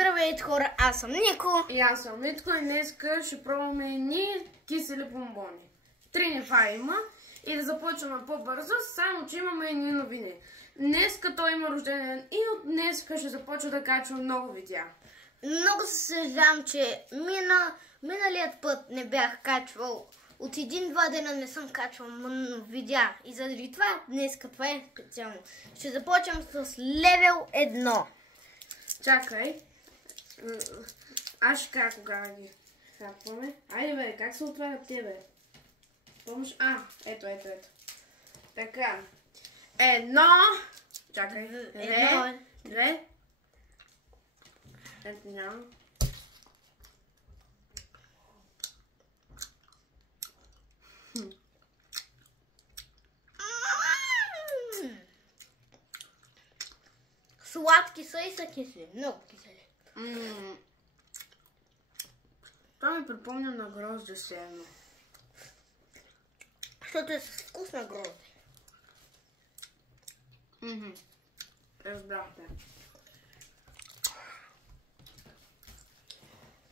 Здравейте хора, аз съм Нико. И аз съм Митко и днеска ще пробваме едни кисели бомбони. 3 нива има и да започваме по-бързо, само че имаме едни новини. Днеска той има рожден ден и от днеска ще започва да качвам много видеа. Много се съжалявам, че миналият път не бях качвал. От 1-2 дена не съм качвал видеа. И заради това днеска това е специално. Ще започвам с левел 1. Чакай. Аз ще кажа кога ги хапваме. Айде бе, как се отварят те бе? Помниш? Ето. Така. 1. Чакай. 2. Ето няма. Сладки са и са кисели. Много кисели. Това ми припомня на грозде сено. Защото е с вкус на грозде. Разбрахте.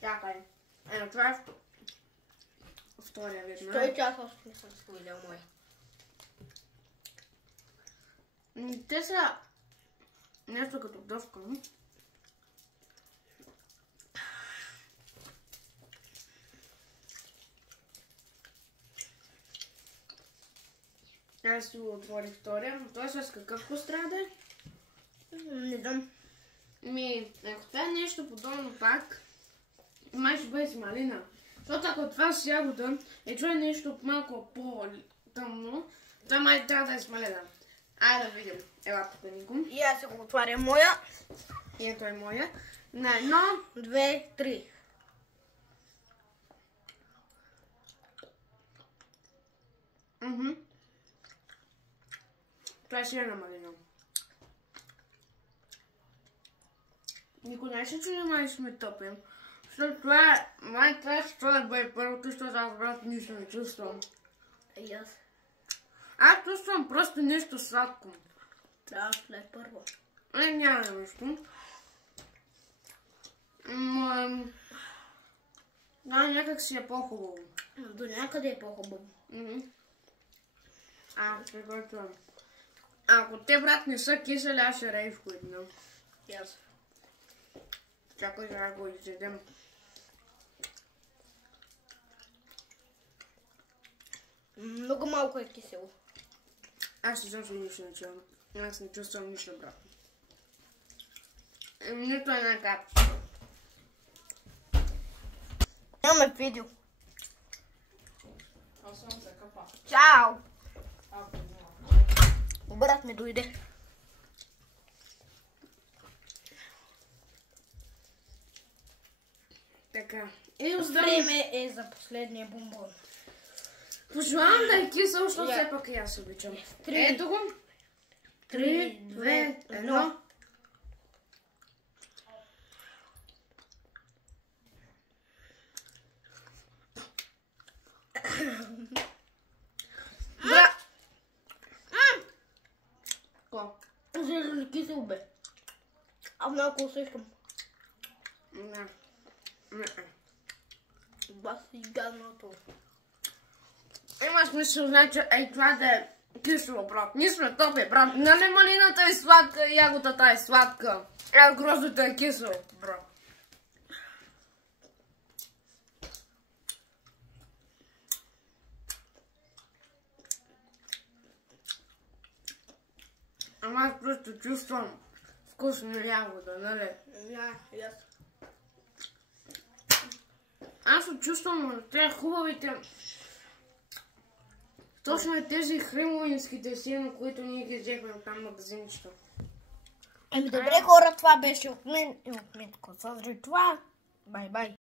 Чакай. Това е втория вид. Той час още не съм видял мой. Те са нещо като дъвка. Аз си го отворих втория, но той с какъв вкус трябва да е? Не знам. Ако това е нещо подобно пак, май ще бъде с малина. Защото ако това с ягода чуе нещо малко по-тъмно, това май трябва да е с малина. Айде да видим. Ела тук, Нико. И аз го отварям моя. И ето е моя. На 1, 2, 3. Това е сирена малина. Нико, нещо, че не май сме тъпим. Защото това е, май това да бъде първото, защото аз брат нищо не чувствам. И аз. Аз чувствам просто нещо сладко. Трябва след първо. Няма нещо. Да, някак си е по-хубаво. До някъде е по-хубаво. Приготвям. Ако те, брат, не са кисели, аз ще рей вкусно. И аз. Чакай да го изядем. Много малко е кисело. Аз не съм нищо не чувам. Аз не чувствам нищо, брат. Нито една капка. Нямаме видео. Аз съм се капа. Чао! Брат ми дойде. Така. Време е за последния бомбон. Пожелавам да е кисел, защото все пак и аз обичам. Ето го. 3, 2, 1. Бра! Ко? Зелено кисел бе. А малко усещам. Не. Баси гадното. Има смисъл, значи, това да е кисело, брат. Ние сме топи, брат. Нали малината е сладка, ягодата е сладка. Гроздото е кисело, брат. Ама аз просто чувствам вкусно ягода, нали? И аз. Аз чувствам тези хубавите, точно тези хремовинските сено, които ние ги взехме от там магазинчето. Добре хора, това беше от мен и от Митко. Заради това, бай-бай.